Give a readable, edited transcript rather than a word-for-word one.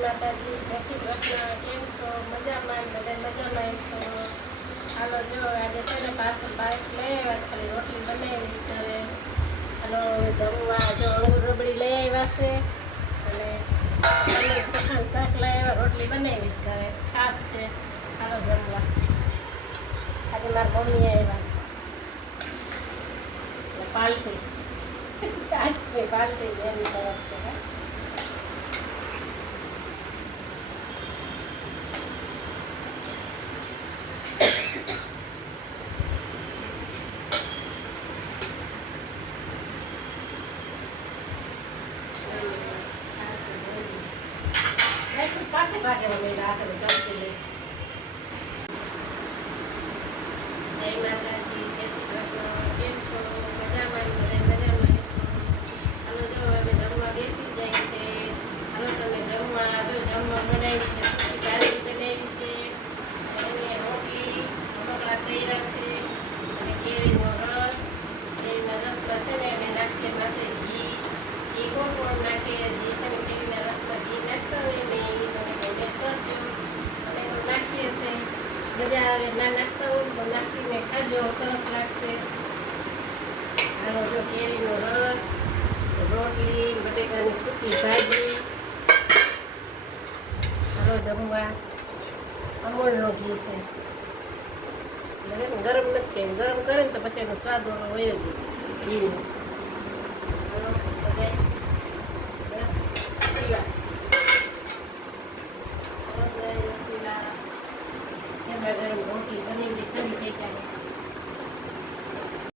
માતાજી, જય શ્રી કૃષ્ણ. કેમ છો? મજામાં? બધા મજામાં છો? હાલો જો આજે છે ને પાર્સલ લઈ આવ્યા, ખાલી રોટલી બનાવીશ ઘરે. હાલો જમવા જો અંગુર રબડી લઈ આવ્યા છે અને પનીર પઠાણ શાક લઈ આવ્યા, રોટલી બનાવીશ ઘરે, છાશ છે. હાલો જમવા. આજે મારા મમ્મી આવ્યા છે પાલટી પાલટી એની તરફ છે. પાછી ભાગે આગળ ચાલતી લઈ. જય માતાજી, જય શ્રી કૃષ્ણ. કેમ છો? મજામાં? બધા મજામાં છો? હાલો જો અમે જમવા બેસી જાય છે. હાલો તમે જમવા જો જમવા બનાવી છે, ભાજી બનાવી છે, અને રોટલી ઢોકળા તૈયાર છે અને કેરીનો રસ. કેરીના રસમાં છે ને અમે નાખીએ માથે ઘી. ઘી કોણ નાખીએ? જે છે ને કેરીના રસમાં ઘી નાખતા હોય ને તમે કમેન્ટ કરજો. અને નાખીએ છીએ મજા આવે, ના નાખતા હોય તો નાખીને ખાજો, સરસ લાગશે. આનો જો કેરીનો રસ, રોટલી, બટેકાની સૂકી ભાજી. હાલો જમવા. અમૂલનો ઘી છે, ગરમ નથી, ગરમ કરે ને તો પછી એનો સ્વાદ હોય જ ઘી.